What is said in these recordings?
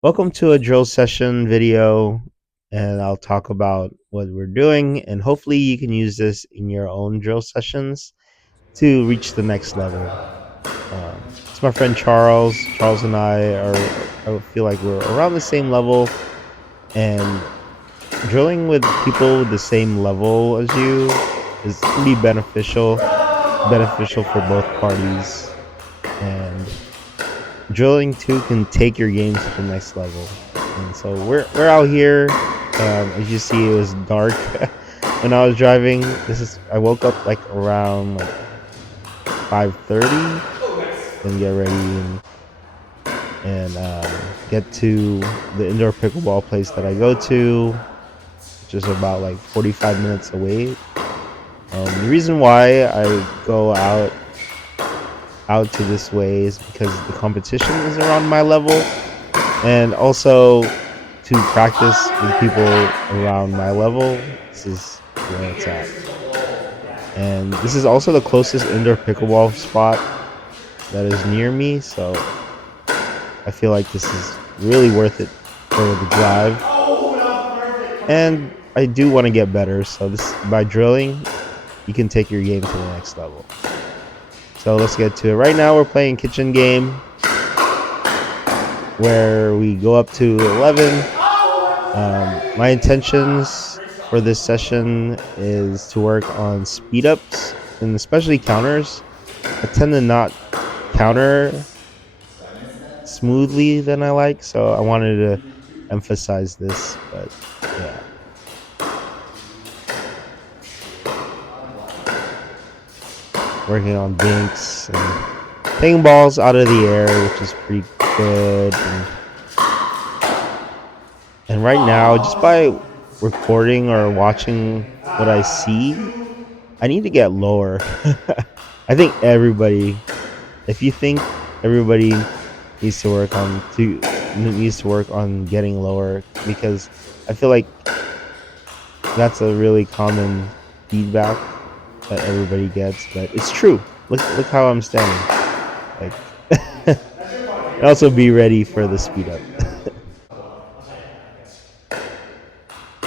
Welcome to a drill session video, and I'll talk about what we're doing, and hopefully you can use this in your own drill sessions to reach the next level. It's my friend Charles. Charles and I feel like we're around the same level, and drilling with people with the same level as you can be beneficial for both parties, and drilling too can take your game to the next level. And so we're out here. As you see, it was dark when I was driving. I woke up like around like 5:30, then get ready and get to the indoor pickleball place that I go to, which is about like 45 minutes away. The reason why I go out to this way is because the competition is around my level, and also to practice with people around my level. This is where it's at. And this is also the closest indoor pickleball spot that is near me, so I feel like this is really worth it for the drive. And I do want to get better, so this by drilling, you can take your game to the next level. So let's get to it. Right now we're playing kitchen game where we go up to 11. My intentions for this session is to work on speed ups and especially counters. I tend to not counter smoothly than I like, so I wanted to emphasize this. But yeah, working on dinks and taking balls out of the air, which is pretty good. And right now, just by recording or watching what I see, I need to get lower. I think if you think everybody needs to work on getting lower, because I feel like that's a really common feedback that everybody gets, but it's true. Look how I'm standing. Like, and also be ready for the speed up.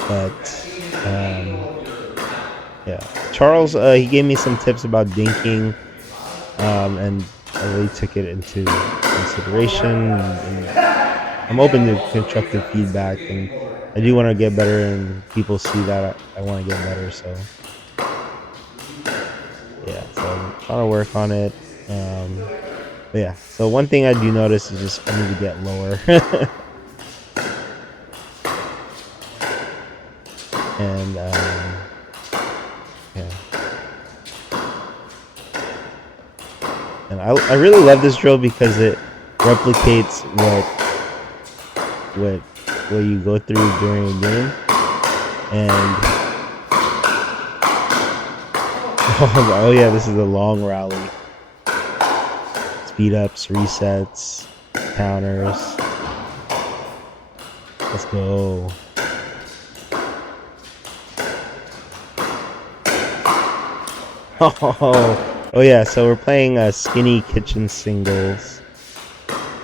But yeah, Charles, he gave me some tips about dinking, and I really took it into consideration. And I'm open to constructive feedback, and I do want to get better, and people see that I want to get better. So yeah, so I'm trying to work on it. But yeah, so one thing I do notice is just I need to get lower. And yeah, and I really love this drill because it replicates what what you go through during a game. And oh yeah, this is a long rally. Speed ups, resets, counters. Let's go. Oh yeah, so we're playing skinny kitchen singles.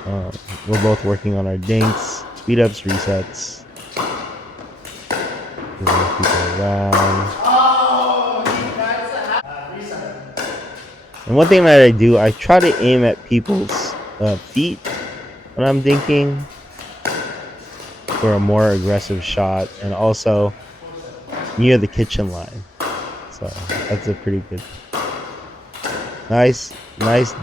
We're both working on our dinks, speed ups, resets. Moving people around. And one thing that I do, I try to aim at people's feet when I'm dinking for a more aggressive shot, and also near the kitchen line. So that's a pretty good, nice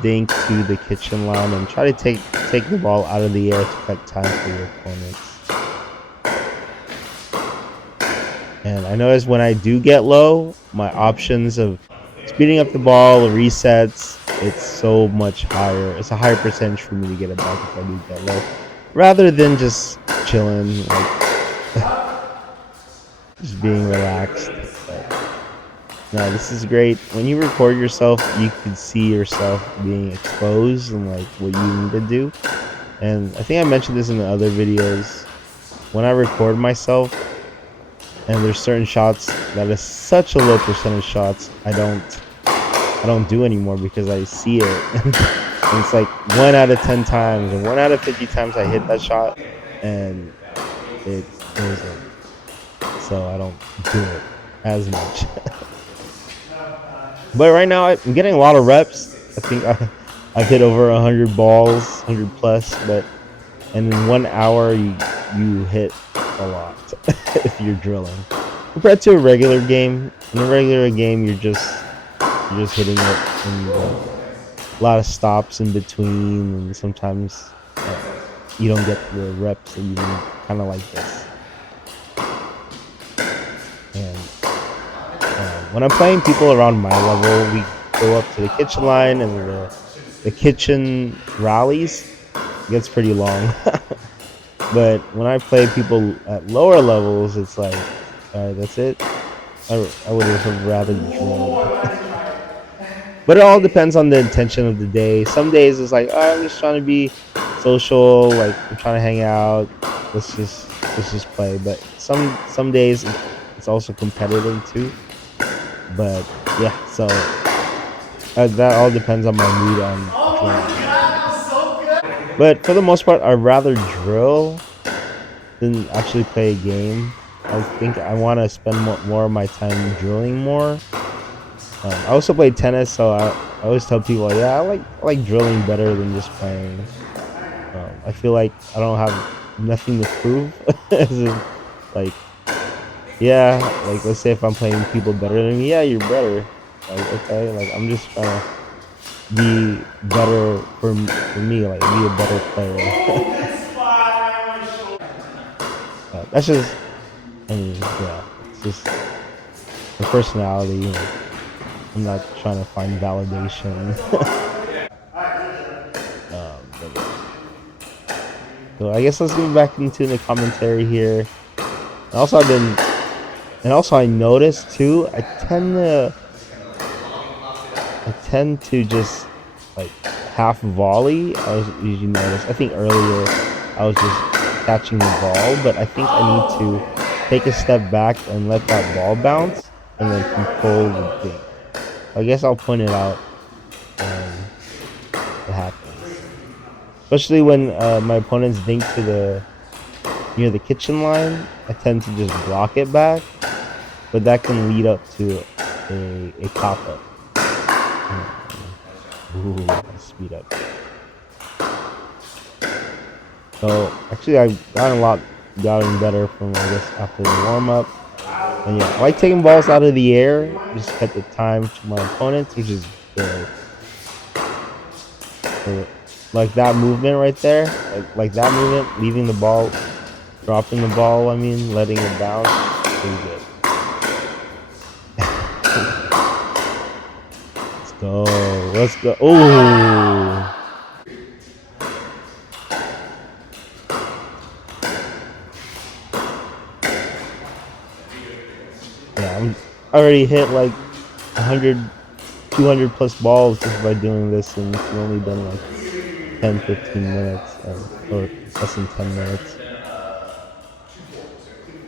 dink to the kitchen line, and try to take the ball out of the air to cut time for your opponents. And I notice when I do get low, my options of speeding up the ball, resets, it's so much higher. It's a higher percentage for me to get it back if I do get low, rather than just chilling, like just being relaxed. But no, this is great. When you record yourself, you can see yourself being exposed and like what you need to do. And I think I mentioned this in the other videos. When I record myself, and there's certain shots that is such a low percentage shots I don't do anymore because I see it. And it's like 1 out of 10 times or 1 out of 50 times I hit that shot, and it doesn't. So I don't do it as much. But right now I'm getting a lot of reps. I think I've hit over 100 balls, 100 plus. But and in 1 hour you hit a lot if you're drilling compared to a regular game. In a regular game, you're just hitting it, and a lot of stops in between, and sometimes you don't get the reps that you need, kind of like this. And when I'm playing people around my level, we go up to the kitchen line, and the kitchen rallies gets pretty long. But when I play people at lower levels, it's like, all right, that's it. I would have rather drilled. But it all depends on the intention of the day. Some days it's like, oh, I'm just trying to be social, like I'm trying to hang out. Let's just play. But some days it's also competitive too. But yeah, so that all depends on my mood on drilling. But for the most part, I'd rather drill than actually play a game. I think I want to spend more of my time drilling more. I also play tennis, so I always tell people, yeah, I like drilling better than just playing. I feel like I don't have nothing to prove. As in, like, yeah, like let's say if I'm playing people better than me, yeah, you're better. Like, okay, like I'm just trying to be better for me, like be a better player. That's just, I mean, yeah, it's just my personality. Like, I'm not trying to find validation. But yeah. So I guess let's get back into the commentary here. And also I've been and also I noticed too, I tend to just like half volley. I was usually notice. I think earlier I was just catching the ball, but I think I need to take a step back and let that ball bounce and then control the dink. I guess I'll point it out when it happens. Especially when my opponents dink to the near the kitchen line, I tend to just block it back, but that can lead up to a pop up. Ooh, nice speed up. So actually, I've gotten better from, I guess, after the warm up. And yeah, I like taking balls out of the air, just cut the time to my opponents, which is good. So, like that movement right there, like that movement, leaving the ball, dropping the ball. I mean, letting it bounce, pretty good. Let's go. Let's go. Oh, yeah. I already hit like 100, 200 plus balls just by doing this, and it's only been like 10, 15 minutes, or less than 10 minutes.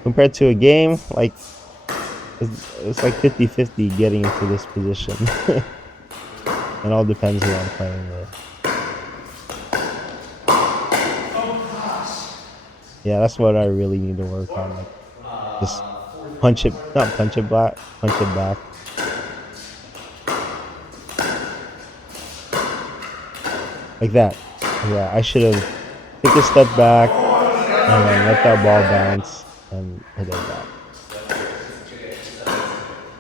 Compared to a game, like it's like 50-50 getting into this position. It all depends who I'm playing with. Yeah, that's what I really need to work on. Like just not punch it back, punch it back. Like that. Yeah, I should have take a step back and then let that ball bounce and hit it back.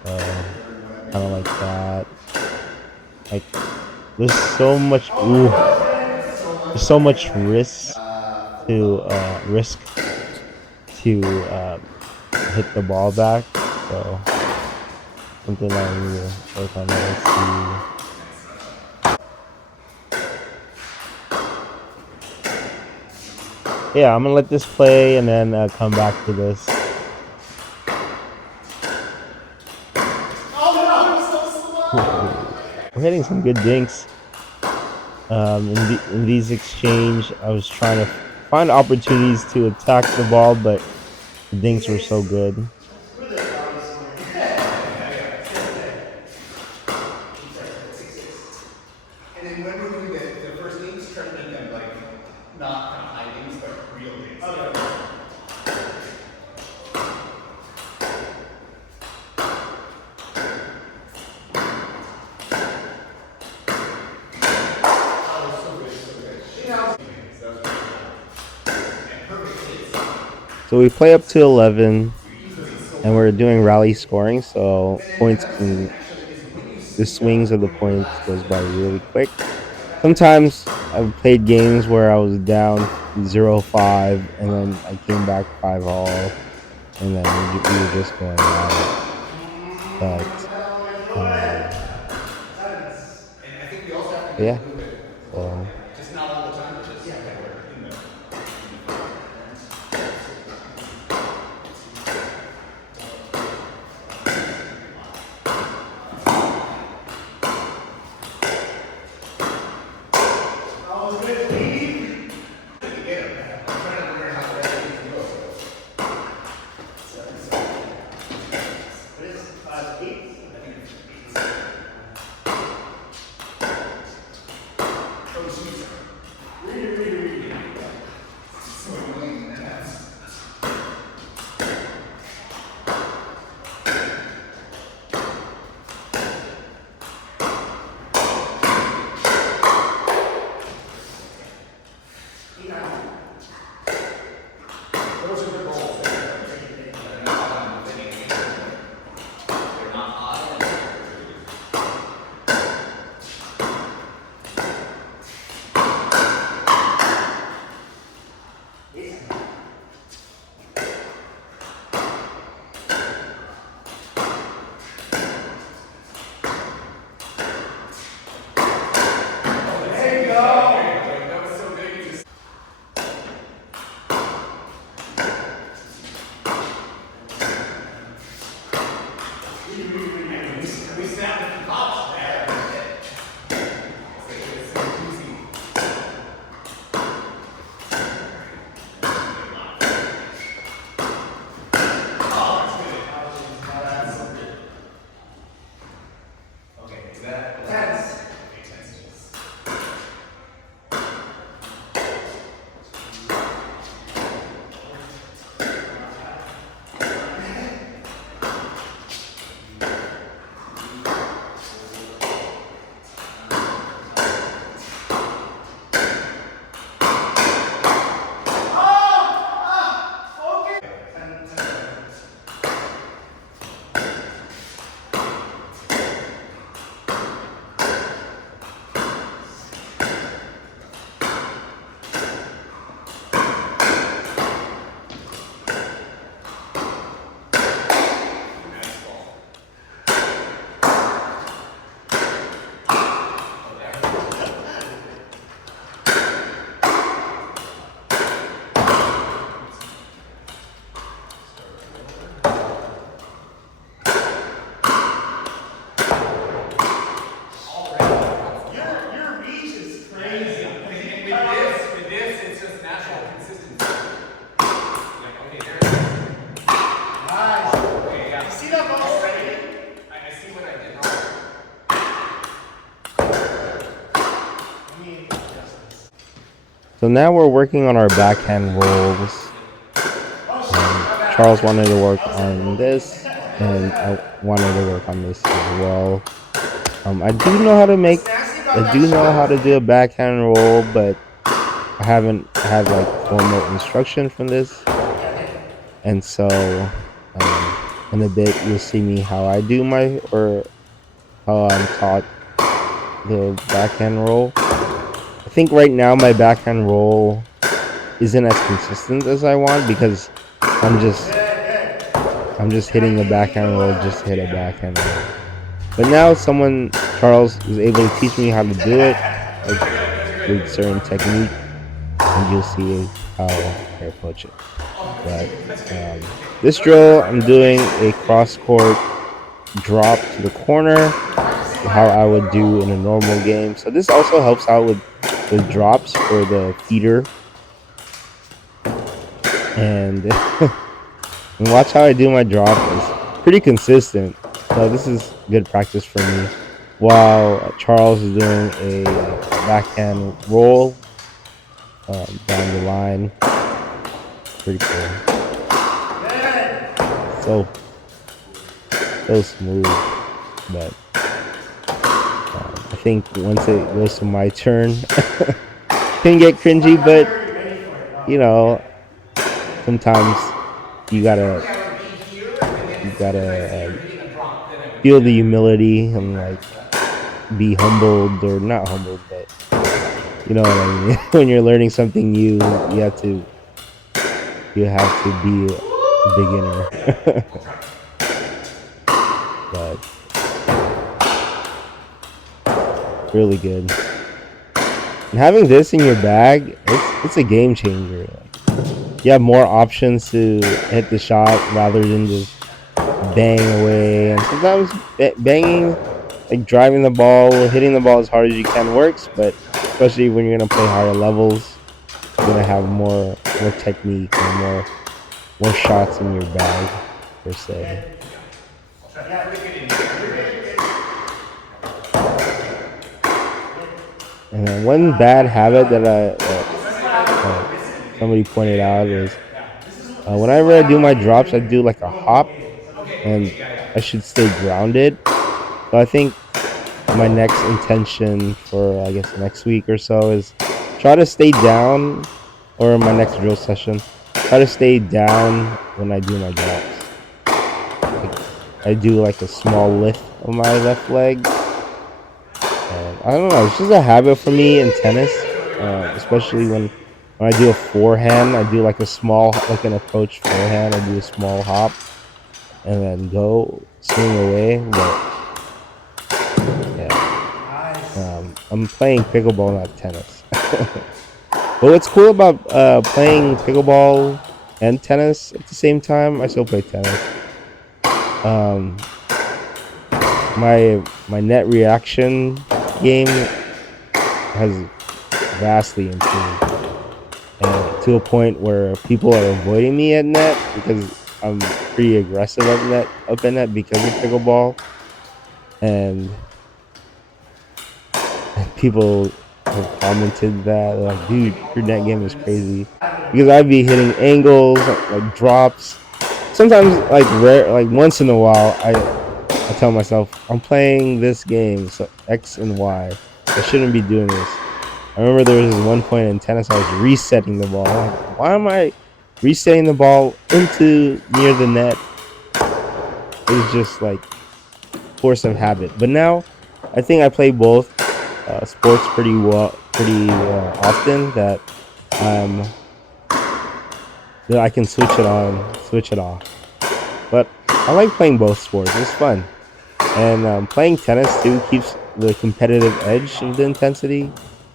So kind of like that. Like there's so much. Ooh, there's so much risk to hit the ball back. So something that I need to work on. Let's see. Yeah, I'm gonna let this play and then come back to this. Ooh, we're hitting some good dinks. In these exchange, I was trying to find opportunities to attack the ball, but the dinks were so good. So we play up to 11, and we're doing rally scoring. So points can the swings of the points goes by really quick. Sometimes I've played games where I was down 0-5, and then I came back 5-all, and then we were just going at it. But yeah, so so now we're working on our backhand rolls. Charles wanted to work on this, and I wanted to work on this as well. I do know how to do a backhand roll, but I haven't had like formal instruction from this, and so in a bit you'll see me how I do how I'm taught the backhand roll. I think right now my backhand roll isn't as consistent as I want because I'm just hitting the backhand roll just to hit a backhand roll. But now Charles was able to teach me how to do it like, with certain technique, and you'll see how I approach it. But this drill, I'm doing a cross court drop to the corner, how I would do in a normal game. So this also helps out with drops for the feeder. And, and watch how I do my drop. It's pretty consistent. So this is good practice for me. While Charles is doing a backhand roll down the line. pretty cool. So so smooth, but I think once it goes to my turn, can get cringy. But you know, sometimes you gotta you gotta feel the humility and like be humbled or not humbled, but you know what I mean. When you're learning something new, you have to be a beginner. But really good. And having this in your bag, it's a game changer. Like you have more options to hit the shot rather than just bang away. And sometimes banging, like driving the ball, hitting the ball as hard as you can works, but especially when you're gonna play higher levels, you're gonna have more technique or more shots in your bag per se. And then one bad habit that somebody pointed out was whenever I do my drops, I do like a hop, and I should stay grounded. So I think my next intention for I guess next week or so is try to stay down, or my next drill session, try to stay down when I do my drops. Like I do like a small lift of my left leg, and I don't know, it's just a habit for me in tennis, especially when I do a forehand, I do like a small like an approach forehand, I do a small hop and then go swing away. But yeah, I'm playing pickleball, not tennis. But what's cool about playing pickleball and tennis at the same time, I still play tennis. Um, my net reaction game has vastly improved, and to a point where people are avoiding me at net because I'm pretty aggressive up at net because of pickleball, and people have commented that they're like, dude, your net game is crazy, because I'd be hitting angles like drops. Sometimes like rare, like once in a while, I tell myself I'm playing this game, so X and Y. I shouldn't be doing this. I remember there was this one point in tennis I was resetting the ball. I'm like, why am I resetting the ball into near the net? It was just like force of habit. But now I think I play both sports pretty often um that I can switch it on, switch it off. But I like playing both sports. It's fun, and playing tennis too keeps the competitive edge of the intensity.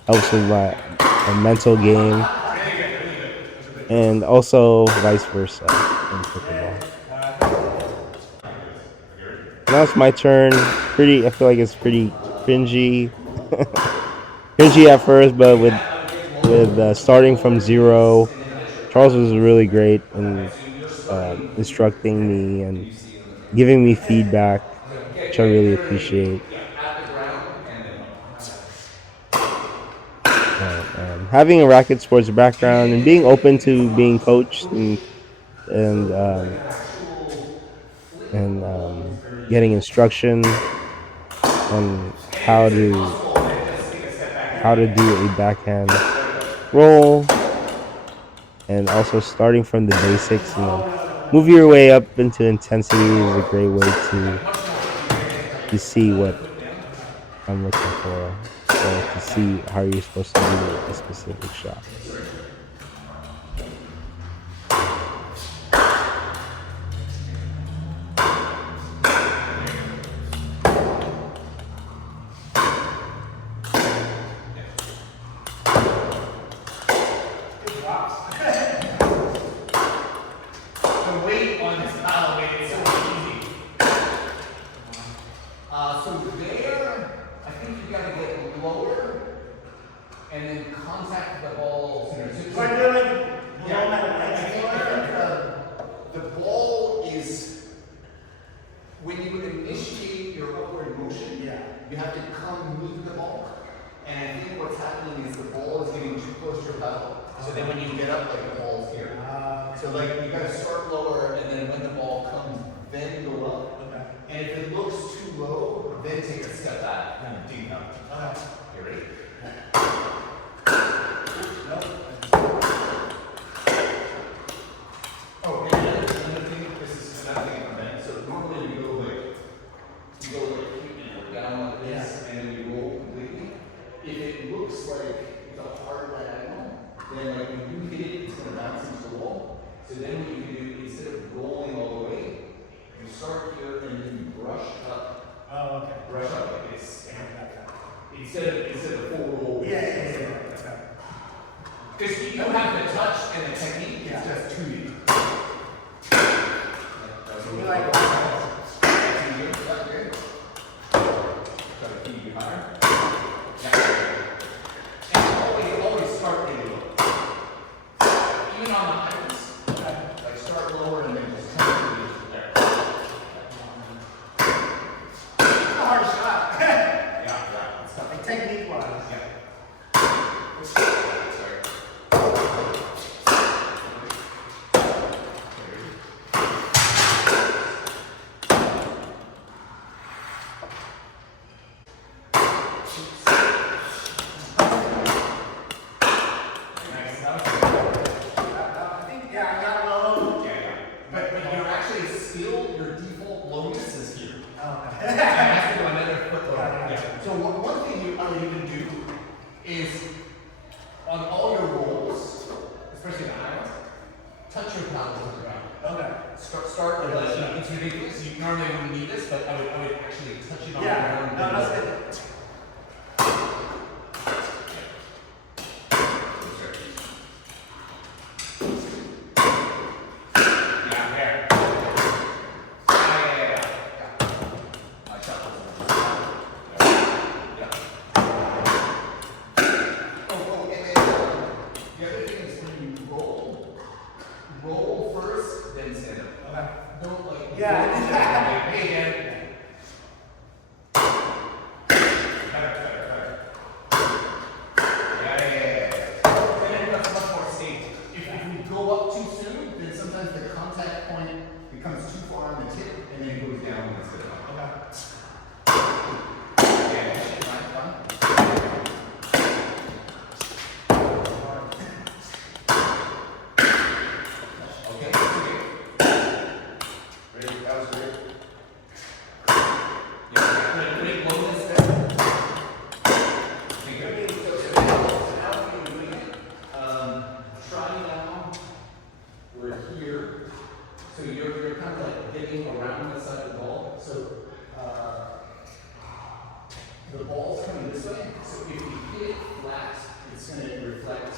Helps with my mental game, and also vice versa in pickleball. So now it's my turn. It's pretty. I feel like it's pretty cringy, cringy at first, but with starting from zero, Charles was really great in instructing me and giving me feedback, which I really appreciate. But having a racket sports background and being open to being coached and um, and getting instruction on how to do a backhand roll, and also starting from the basics and then move your way up into intensity is a great way to see what I'm looking for, or to see how you're supposed to do a specific shot. So there, I think you got to get lower and then contact the ball So like you gotta start lower, and then when the ball comes, then go up. Okay. And if it looks too low, then take a step back and dig up. Okay. You ready? Nope. Oh, and another thing, this is another thing from Ben. So normally you go down like this, and then you roll completely. If it looks like it's a hard diagonal, then like when you hit it, it's gonna bounce into the wall. So then what you can do, instead of rolling all the way, you start here and then you brush up. Oh, okay. Brush up like this. Instead of full roll. Yeah. Because you don't have the touch and the technique, it's just 2D. You like That's easier. That's good. Try to keep you higher. Yeah. And always start really low. Even on the high ones. Like start lower and then just turn it there. It's a hard shot. Yeah. It's tough. Like technique wise. Yeah. Sorry. So one thing you can do is on all your rolls, especially the high ones, touch your paddles on the ground. Okay. Start with it's ridiculous. You normally wouldn't need this, but I would actually touch it on the ground. No, that's good. Roll first, then stand up. Okay. Don't like. Yeah. Hey again. Better. Yeah. Then that's much more safe. If you go up too soon, then sometimes the contact point becomes too far on the tip, and then it goes down instead of up. Okay. Yeah, fine. So you're kind of like getting around the side of the ball. So the ball's coming this way. So if you hit it flat, it's going to reflect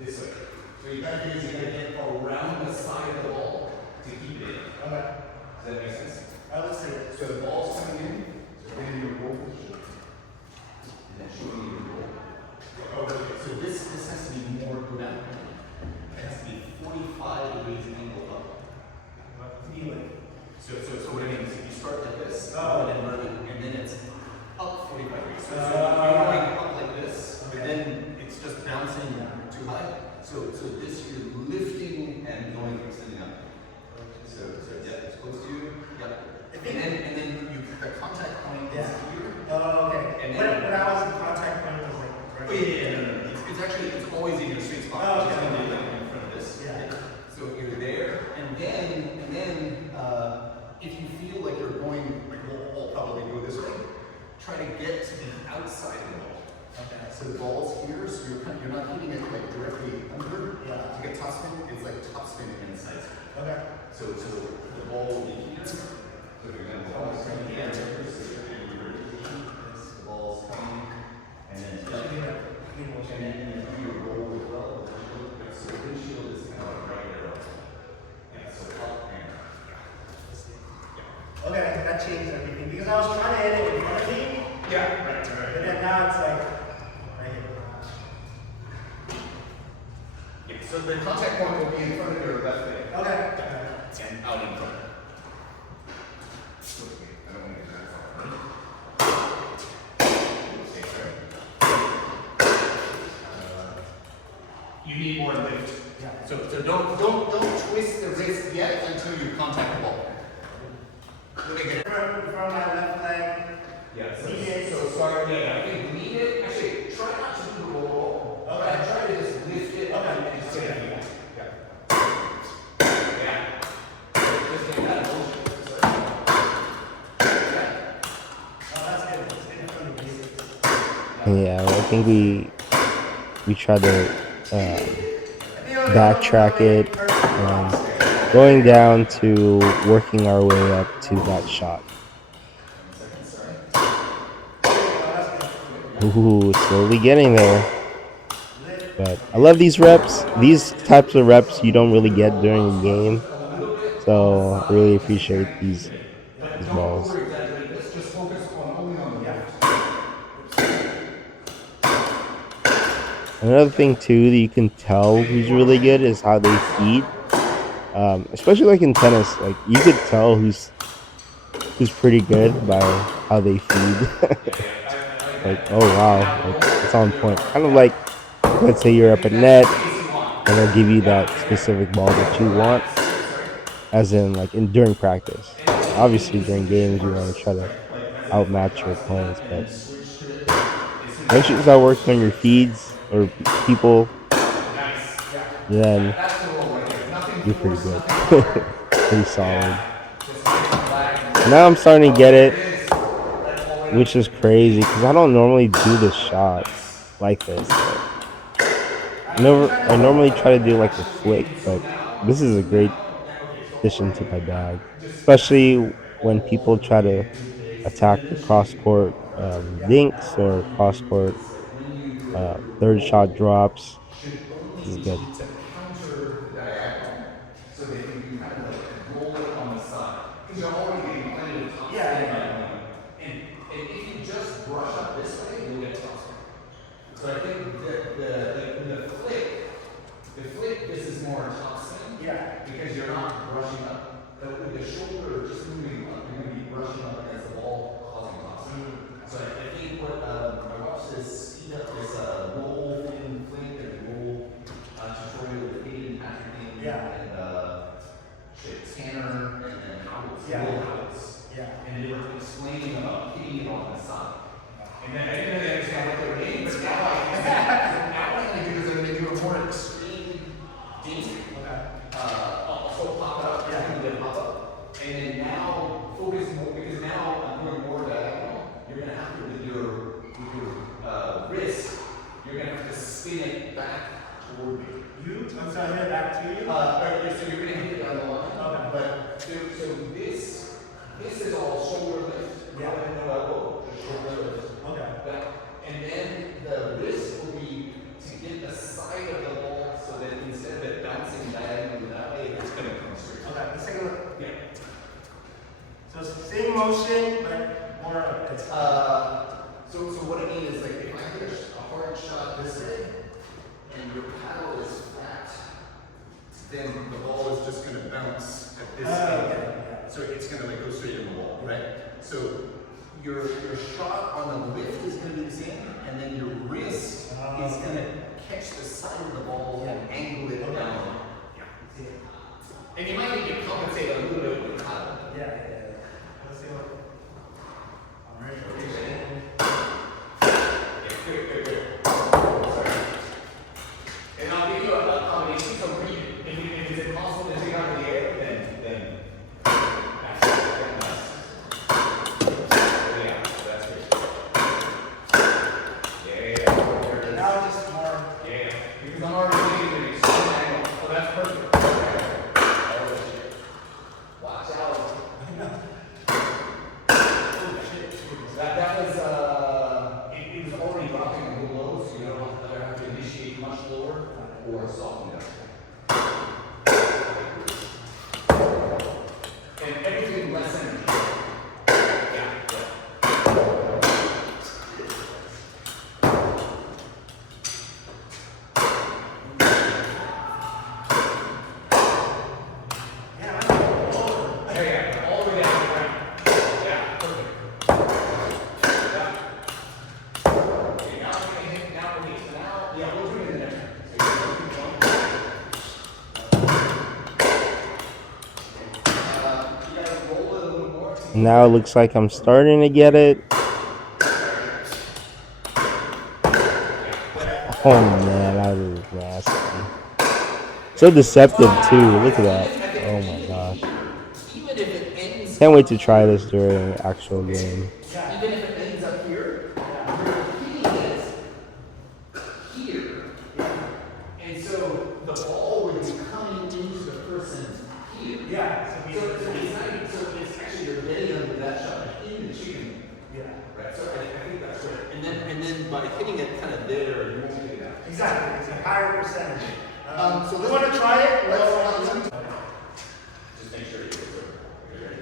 this way. So you got to do is you got to get around the side of the ball to keep it in. Okay. Does that make sense? Let's see it. So the ball's coming in. So then you roll position. And then showing you the roll. Oh, okay. So this has to be more go down. It has to be 45 degrees angle up. So what I mean is if you start like this, and then it's up 45 degrees. So you're going up like this, and then it's just bouncing too high. So this you're lifting and going extending up. So yeah, it's close to you. Yep. And then the contact point is here. Oh, okay. And when then I was in contact point, it was like. Oh yeah. No. It's actually always in your sweet spot. Oh, Just okay. in front of this. Yeah. So you're there, and then if you feel like you're going, like we'll probably go this way, try to get to the outside of the ball. Okay. So the ball's here, so you're not hitting it like directly under. Yeah. To get top spin, it's like top spin inside. Okay. So the ball will be here. So you're going to ball coming here. So you're in your position. The ball's coming, and then do your roll as well. So the windshield is kind of like right arrow. Yeah. So up and Okay, that changed everything because I was trying to hit it in front of me. yeah. Right. But then now it's like right here. Yeah, so the contact point will be in front of your left leg. Okay. And out in front. Okay, I don't want to get that far. You need more lift. Yeah. So don't twist sorry, yeah, I think lean it. Actually, try not to do the roll. Okay. Try to just lift it and just get it. Yeah. Just get that motion. Oh, that's good. It's good from the basics. Yeah, I think we try to I think I'm backtrack really it perfect and box there. going down to working our way up to that shot. Oh, that's good. Ooh, slowly getting there. Lift. But I love these reps. These types of reps you don't really get during a game. So I really appreciate these But don't balls. over exaggerate this, just focus on only on the Yeah. lift. Another thing too that you can tell who's really good is how they feed. Especially like in tennis, like you could tell who's pretty good by how they feed. Like, oh wow, like it's on point. Kind of like let's say you're up at net and they'll give you that specific ball that you want, as in like in during practice. Obviously during games you want to try to outmatch your opponents, but yeah. Once you start working on your feeds or people, Nice. Yeah. then That's the roll right there. Nothing you're pretty forced, good. nothing hard. Pretty solid. Just nice and And now I'm starting to get there it, it is. That's already which is crazy because I don't normally do this shot like this. Like, I normally try to do like a flick, but this is a great addition to my bag, especially when people try to attack the cross court dinks or cross court third shot drops. should This is only good. be to counter the diagonal so that you can kind of like roll it on the side. Because you're already getting plenty of top Yeah, spin yeah. by going. And if you just brush up this way, you'll get top spin. So I think that the flick, this is more top spin. Yeah. Because you're not brushing up. With the shoulder just moving up, you're going to be brushing up against the ball, causing top spin. So I think what I watched this speed up this roll in flick and roll tutorial with Aiden Patrick Yeah. and Tanner and then Howells, Yeah. Will Howells. Yeah. And they were explaining about hitting it on the side. And then I didn't really understand what they were hitting, but now now what I'm going to do is I'm going to do a more extreme dink. Okay. Also pop up, Yeah. and then pop up. And then now focus more, because now I'm doing more diagonal. You're going to have to, with your wrist, you're going to have to spin it back toward me. I'm sorry, hit it back to you. So you're going to hit it down the line. Okay. But so this is all shoulder lift. Yeah. No elbow, shoulder lift. Okay. Back. And then the wrist will be to get the side of the ball so that instead of it bouncing diagonally that way, it's going to come straight. Okay, let's take a look. Yeah. So it's the same motion, but more of this. So what I mean is like if I hit a hard shot this way and your paddle is flat, then the ball is just going to bounce at this angle. Okay. Yeah. So it's going to like go straight in the wall, right? So your shot on the lift is going to be the same, and then your wrist is going to catch the side of the ball and angle it down. Yeah. And you might need to compensate a little bit with the paddle. Yeah. Let's see what. All right. Sorry. And I'll give you a combination, so read it. If it's impossible to take out of the air, then that's nice. Yeah, that's good. Yeah. Now just more. Yeah. Because I'm already thinking the extreme angle. Oh, that's perfect. Oh, shit. Watch out. That was it was already dropping a little low, so you don't either have to initiate much lower or soften down. And everything less energy. Yeah. Yeah, all the way down the ground. Yeah, perfect. Yeah. Okay, now we're gonna hit, now we're so now, yeah, we'll do it in the next one. So you're gonna keep going. You gotta roll it a little more. Now it looks like I'm starting to get it. Oh man, that was nasty. So deceptive too. Look at that. Oh my gosh. Even if it ends Can't wait to try this during actual game. even if it ends up here, you're hitting it here. And so the ball would be coming into the person here. Yeah. So it's not even, so it's actually you're getting under that shot like in the chicken. Yeah. Right. So I think that's right. And then by hitting it kind of there, you won't get it out. Exactly. It's a higher percentage. So we want to try it. let's just make sure you get it. Ready?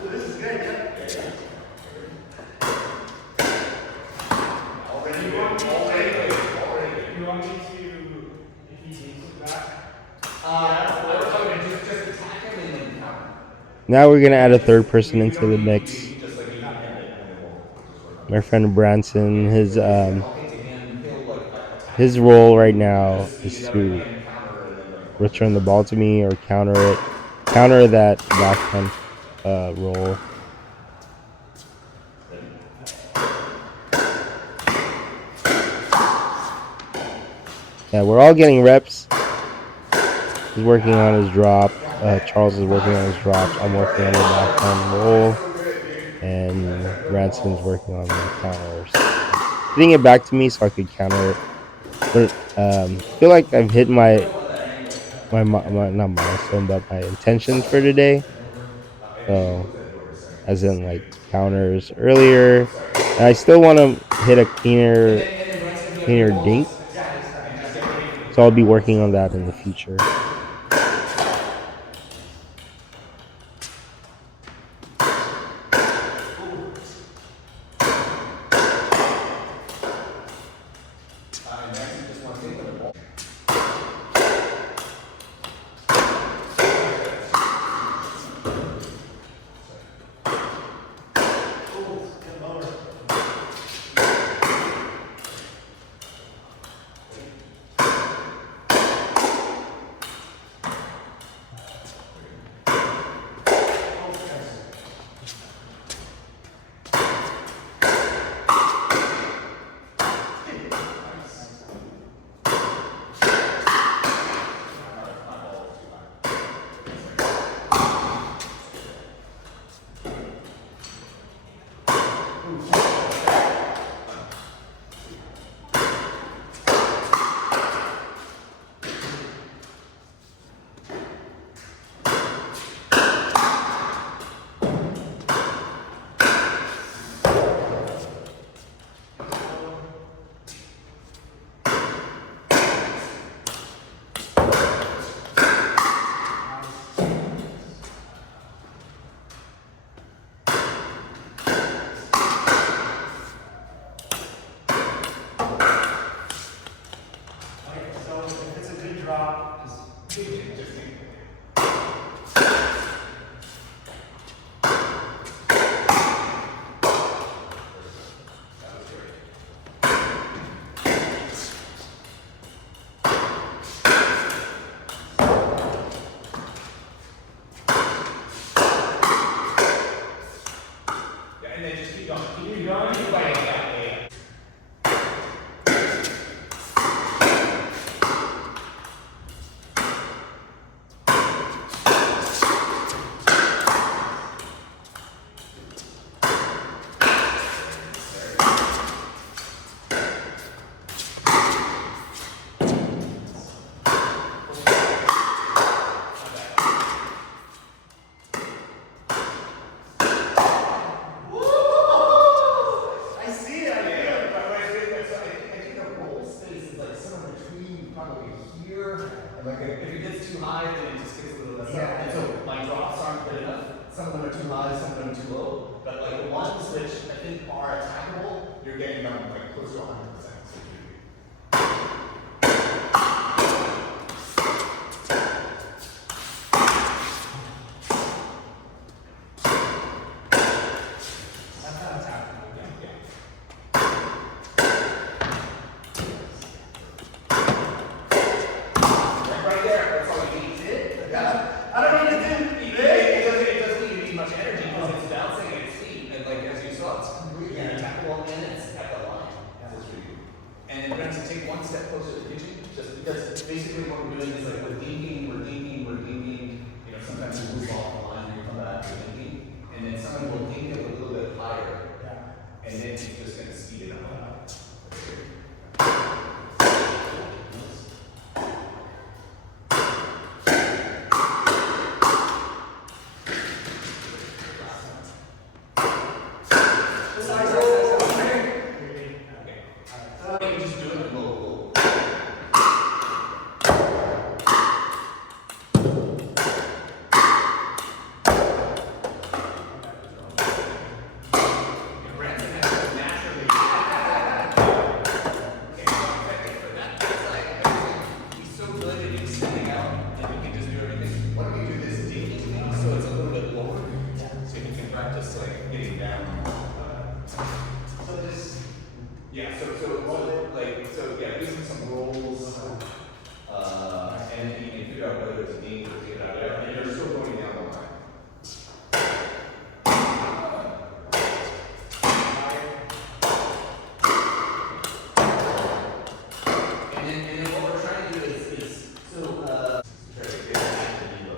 So this is good, yeah? Already You want good. me Already good. You want me to, if he takes it back? Just attack him and then counter. Now we're gonna add a third person into the mix. Just like you have it. My friend Branson, I'll hit to him, he'll like attack. his role right now Speed is it up to again, counter, and then like. return the ball to me or counter that backhand roll. Yeah, we're all getting reps. He's working on his drop. Charles is working on his drops. I'm working on the backhand roll, and Branson's working on the counters. Getting it back to me so I could counter it. But I feel like I've hit my not milestone, but my intentions for today. So, as in like counters earlier, and I still want to hit a cleaner dink. So I'll be working on that in the future. And then just keep going. Keep going. Keep going. Yeah. Like if it gets too high, then it just gets a little less up. And so my drops aren't good enough. Some of them are too high, some of them are too low. But like the ones which I think are attackable, you're getting them like close to 100%. Right there, that's all you need. I don't need to do this. It doesn't even need much energy because it's step closer to the kitchen, just because basically what we're doing is like we're dinking, you know, sometimes we move off the line and we come back to dinking, and then someone will dink it a little bit higher, and then it's just gonna speed it up. You just do it and we'll Brandon has naturally. Okay, for that side, he's so good at extending out, and we can just do everything. Why don't we do this dinking thing so it's a little bit lower, so you can practice like getting down. Yeah, using some rolls, and then you can figure out whether it's a dink or get out of there, and you're still going down the line. And then what we're trying to do is try to get back to the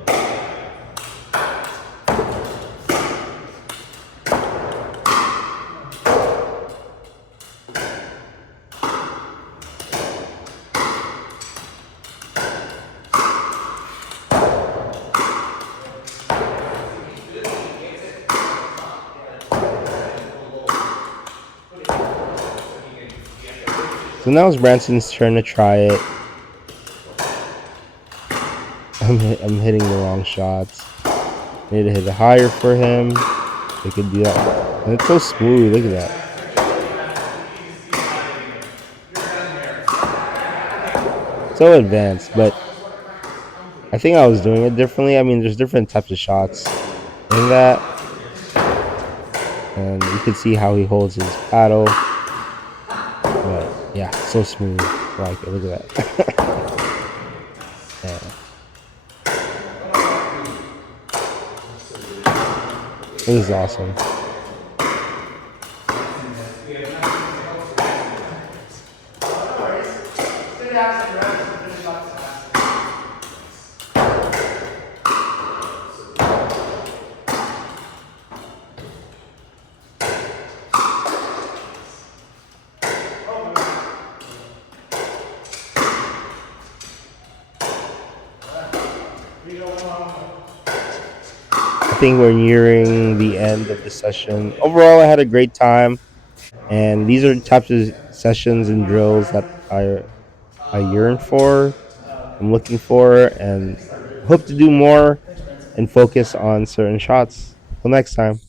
So now it's Branson's turn to try it. I'm hitting the wrong shots. Need to hit it higher for him. They could do that. And it's so smooth. Look at that. So advanced, but I think I was doing it differently. I mean, there's different types of shots in that. And you can see how he holds his paddle. But yeah, so smooth. I like it. Look at that. Yeah. This is awesome. I think we're nearing the end of the session. Overall, I had a great time, and these are the types of sessions and drills that I yearn for. I'm looking for, and hope to do more and focus on certain shots. Till next time.